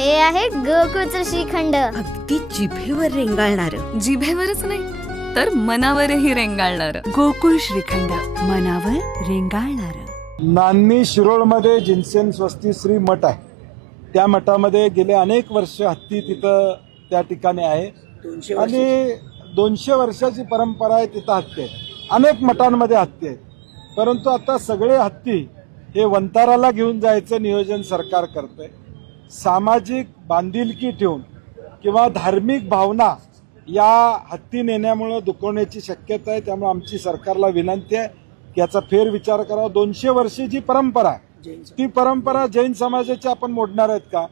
हे आहे गोकुळचं श्रीखंड, अगदी जिभेवर रेंगाळणार. जिभेवरच नाही तर मनावरही रेंगाळणार. गोकुळ श्रीखंड, मनावर रेंगाळणार. नान्नी शिरोळमध्ये जिनसेन स्वस्ती श्री मठ आहे. त्या मठामध्ये गेले अनेक वर्ष हत्ती तिथं त्या ठिकाणी आहे आणि 200 वर्षाची परंपरा आहे. तिथं हत्ती आहे. अनेक मठांमध्ये हत्ती आहेत. परंतु आता सगळे हत्ती हे वंताराला घेऊन जायचं नियोजन सरकार करतंय. सामाजिक बांधिलकी ठेवून किंवा धार्मिक भावना या हत्ती नेण्यामुळे दुखवण्याची शक्यता आहे. त्यामुळे आमची सरकारला विनंती आहे की याचा फेरविचार करावा. 200 वर्षी जी परंपरा आहे ती परंपरा जैन समाजाची आपण मोडणार आहेत का?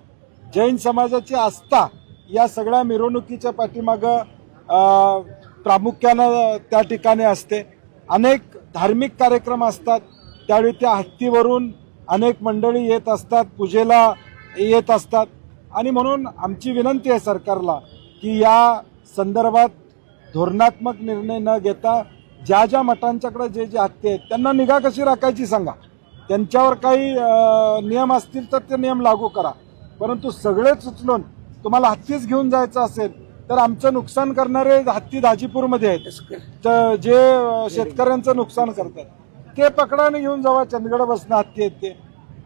जैन समाजाची आस्था या सगळ्या मिरवणुकीच्या पाठीमागं प्रामुख्यानं त्या ठिकाणी असते. अनेक धार्मिक कार्यक्रम असतात त्यावेळी त्या हत्तीवरून अनेक मंडळी येत असतात, पूजेला येत असतात आणि म्हणून आमची विनंती आहे सरकारला की या संदर्भात धोरणात्मक निर्णय न घेता ज्या ज्या मठांच्याकडे जे जे हत्ती आहेत त्यांना निगा कशी राखायची सांगा. त्यांच्यावर काही नियम असतील तर ते नियम लागू करा. परंतु सगळेच उचलून तुम्हाला हत्तीच घेऊन जायचं असेल तर आमचं नुकसान करणारे हत्ती दाजीपूरमध्ये आहेत, तर जे शेतकऱ्यांचं नुकसान करतात ते पकडाने घेऊन जावा. चंदगड बसणं हत्ती आहेत ते.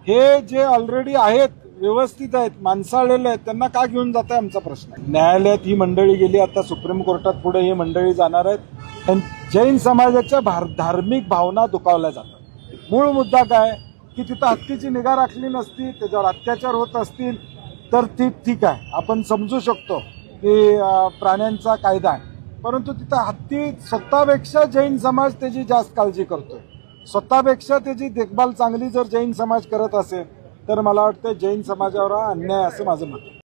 हे जे ऑलरेडी आहेत व्यवस्थित आहेत, माणसाळलेले आहेत, त्यांना का घेऊन जात आहे आमचा प्रश्न. न्यायालयात ही मंडळी गेली, आता सुप्रीम कोर्टात पुढे ही मंडळी जाणार आहेत. जैन समाजाच्या धार्मिक भावना दुखावल्या जातात. मूळ मुद्दा काय की तिथं हत्तीची निगा राखली नसती, त्याच्यावर अत्याचार होत असतील तर ठीक आहे, आपण समजू शकतो की प्राण्यांचा कायदा आहे. परंतु तिथं हत्ती स्वतःपेक्षा जैन समाज त्याची जास्त काळजी करतोय. स्वतःपेक्षा त्याची देखभाल चांगली जर जैन समाज करत असेल तर मला वाटतं जैन समाजावर अन्याय असं माझं मत आहे.